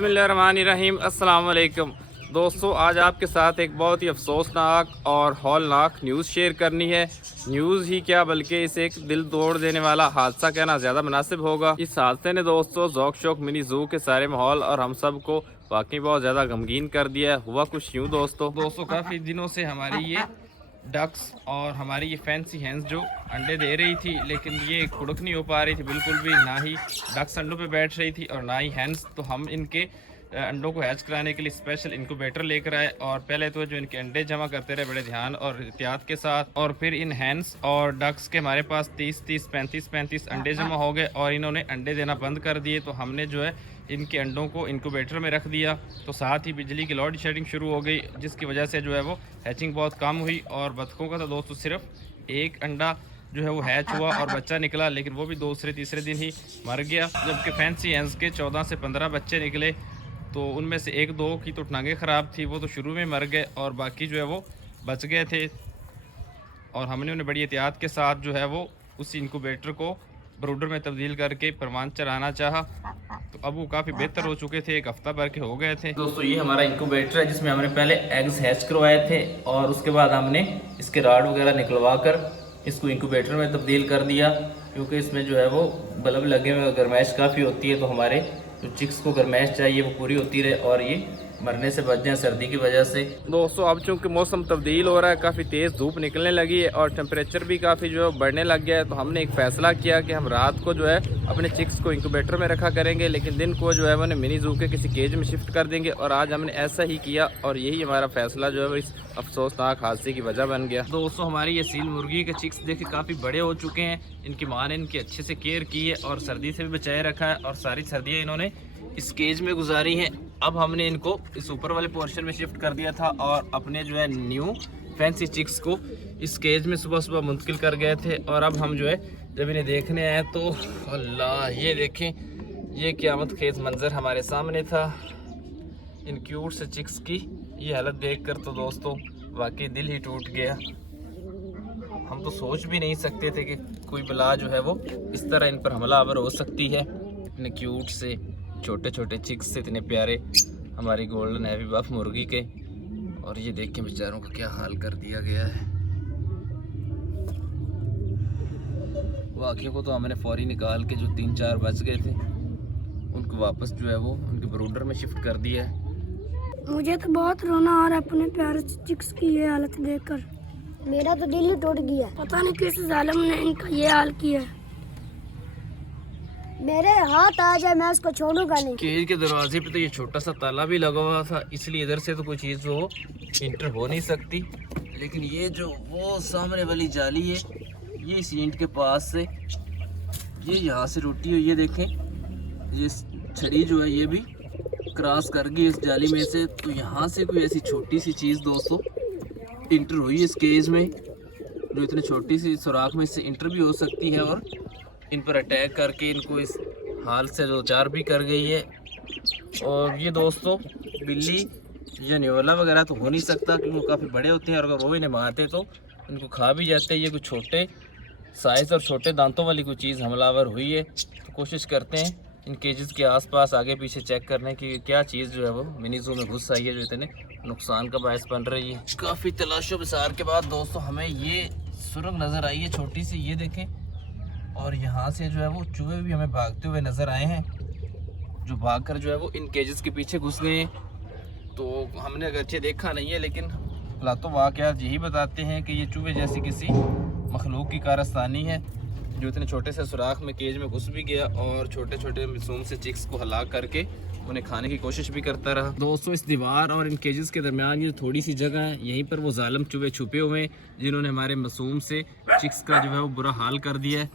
बिस्मिल्लाहिर्रहमानिर्रहीम। अस्सलाम वालेकुम दोस्तों, आज आपके साथ एक बहुत ही अफसोसनाक और हौलनाक न्यूज़ शेयर करनी है। न्यूज़ ही क्या बल्कि इसे एक दिल तोड़ देने वाला हादसा कहना ज़्यादा मुनासिब होगा। इस हादसे ने दोस्तों ज़ौक शौक मिनी ज़ू के सारे माहौल और हम सब को वाकई बहुत ज़्यादा गमगीन कर दिया है। हुआ कुछ यूँ दोस्तों काफ़ी दिनों से हमारी ये डक्स और हमारी ये फैंसी हैंस जो अंडे दे रही थी, लेकिन ये कुड़क नहीं हो पा रही थी बिल्कुल भी। ना ही डक्स अंडों पे बैठ रही थी और ना ही हैंस। तो हम इनके अंडों को हैच कराने के लिए स्पेशल इनक्यूबेटर लेकर आए और पहले तो जो इनके अंडे जमा करते रहे बड़े ध्यान और एहतियात के साथ, और फिर इन हैंस और डक्स के हमारे पास 30-35 अंडे जमा हो गए और इन्होंने अंडे देना बंद कर दिए। तो हमने जो है इनके अंडों को इनक्यूबेटर में रख दिया। तो साथ ही बिजली की लोड शेडिंग शुरू हो गई, जिसकी वजह से जो है वो हैचिंग बहुत कम हुई। और बतखों का तो दोस्तों सिर्फ एक अंडा जो है वो हैच हुआ और बच्चा निकला, लेकिन वो भी दूसरे तीसरे दिन ही मर गया। जबकि फैंसी हैंस के 14 से 15 बच्चे निकले, तो उनमें से एक दो की तो टांगें ख़राब थी, वो तो शुरू में मर गए और बाकी जो है वो बच गए थे। और हमने उन्हें बड़ी एहतियात के साथ जो है वो उस इनक्यूबेटर को ब्रूडर में तब्दील करके परवान चढ़ाना चाहा। तो अब वो काफ़ी बेहतर हो चुके थे, एक हफ्ता भर के हो गए थे। दोस्तों ये हमारा इनक्यूबेटर है जिसमें हमने पहले एग्स हैच करवाए थे और उसके बाद हमने इसके राड वगैरह निकलवा कर इसको इनक्यूबेटर में तब्दील कर दिया, क्योंकि इसमें जो है वो बल्ब लगे हुए गर्माइश काफ़ी होती है। तो हमारे जो चिक्स को गर्माइश चाहिए वो पूरी होती रहे और ये मरने से बच जाए सर्दी की वजह से। दोस्तों अब चूँकि मौसम तब्दील हो रहा है, काफ़ी तेज़ धूप निकलने लगी है और टेम्परेचर भी काफ़ी जो है बढ़ने लग गया है, तो हमने एक फ़ैसला किया कि हम रात को जो है अपने चिक्स को इंक्यूबेटर में रखा करेंगे, लेकिन दिन को जो है वो मिनी ज़ू के किसी केज में शिफ्ट कर देंगे। और आज हमने ऐसा ही किया और यही हमारा फ़ैसला जो है वो इस अफसोसनाक हादसे की वजह बन गया। दोस्तों हमारी ये सील मुर्गी के चिक्स देखे काफ़ी बड़े हो चुके हैं। इनकी माँ ने इनकी अच्छे से केयर की है और सर्दी से भी बचाए रखा है और सारी सर्दियाँ इन्होंने इस केज में गुजारी हैं। अब हमने इनको इस ऊपर वाले पोर्शन में शिफ्ट कर दिया था और अपने जो है न्यू फैंसी चिक्स को इस केज में सुबह सुबह मुंतकिल कर गए थे। और अब हम जो है जब इन्हें देखने आए तो अल्लाह, ये देखें, ये क़यामत खेज मंजर हमारे सामने था। इन क्यूट से चिक्स की ये हालत देखकर तो दोस्तों वाकई दिल ही टूट गया। हम तो सोच भी नहीं सकते थे कि कोई बला जो है वो इस तरह इन पर हमलावर हो सकती है। इतने क्यूट से छोटे छोटे चिक्स से इतने प्यारे हमारी गोल्डन हैवी बफ मुर्गी के, और ये देख के बेचारों का क्या हाल कर दिया गया है। वाक़ियों को तो हमने फौरी निकाल के जो 3-4 बच गए थे उनको वापस जो है वो उनके ब्रूडर में शिफ्ट कर दिया है। मुझे तो बहुत रोना आ रहा है अपने प्यारे चिक्स की ये हालत देखकर। मेरा तो दिल ही टूट गया। पता नहीं किस जालिम ने इनका ये हाल किया है। मेरे हाथ आ जाए मैं उसको छोड़ूंगा नहीं। केज के दरवाजे पे तो ये छोटा सा ताला भी लगा हुआ था, इसलिए इधर से तो कोई चीज़ वो इंटर हो नहीं सकती। लेकिन ये जो वो सामने वाली जाली है, ये इस ईंट के पास से ये यहाँ से टूटी हुई, ये देखें, ये छड़ी जो है ये भी क्रॉस कर गई इस जाली में से। तो यहाँ से कोई ऐसी छोटी सी चीज़ दोस्तों इंटर हुई इस केज में, जो इतनी छोटी सी सुराख में से इंटर भी हो सकती है और इन पर अटैक करके इनको इस हाल से दो चार भी कर गई है। और ये दोस्तों बिल्ली या न्योला वगैरह तो हो नहीं सकता, क्योंकि वो काफ़ी बड़े होते हैं और अगर वो इन्हें मारते तो इनको खा भी जाते हैं। ये कुछ छोटे साइज़ और छोटे दांतों वाली कोई चीज़ हमलावर हुई है। तो कोशिश करते हैं इन केजेस के आसपास आगे पीछे चेक करने की क्या चीज़ जो है वो मिनी ज़ू में घुस आई है जो इतने नुकसान का बायस बन रही है। काफ़ी तलाशो बिसार के बाद दोस्तों हमें ये सुरंग नज़र आई है छोटी सी, ये देखें, और यहाँ से जो है वो चूहे भी हमें भागते हुए नज़र आए हैं, जो भागकर जो है वो इन केजेस के पीछे घुस गए। तो हमने अगरचे देखा नहीं है, लेकिन तो वाक़यात यही बताते हैं कि ये चूहे जैसी किसी मखलूक की कारस्तानी है, जो इतने छोटे से सुराख में केज में घुस भी गया और छोटे छोटे मासूम से चिक्स को हलाक करके उन्हें खाने की कोशिश भी करता रहा। दोस्तों इस दीवार और इन केजेस के दरमियान ये थोड़ी सी जगह है, यहीं पर वो जालिम चूहे छुपे हुए हैं जिन्होंने हमारे मासूम से चिक्स का जो है वो बुरा हाल कर दिया है।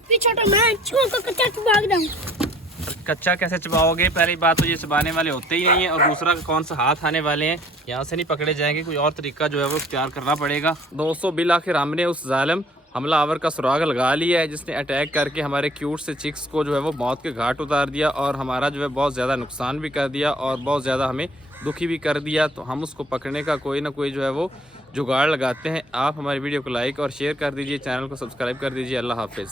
कच्चा कैसे चबाओगे? पहली बात तो ये चबाने वाले होते ही नहीं है, और दूसरा कौन सा हाथ आने वाले हैं, यहाँ से नहीं पकड़े जाएंगे, कोई और तरीका जो है वो इख्तियार करना पड़ेगा। दोस्तों बिल आखिर हमने उस जालिम हमलावर का सुराग लगा लिया है जिसने अटैक करके हमारे क्यूट से चिक्स को जो है वो मौत के घाट उतार दिया और हमारा जो है बहुत ज़्यादा नुकसान भी कर दिया और बहुत ज़्यादा हमें दुखी भी कर दिया। तो हम उसको पकड़ने का कोई ना कोई जो है वो जुगाड़ लगाते हैं। आप हमारी वीडियो को लाइक और शेयर कर दीजिए, चैनल को सब्सक्राइब कर दीजिए। अल्लाह हाफिज़।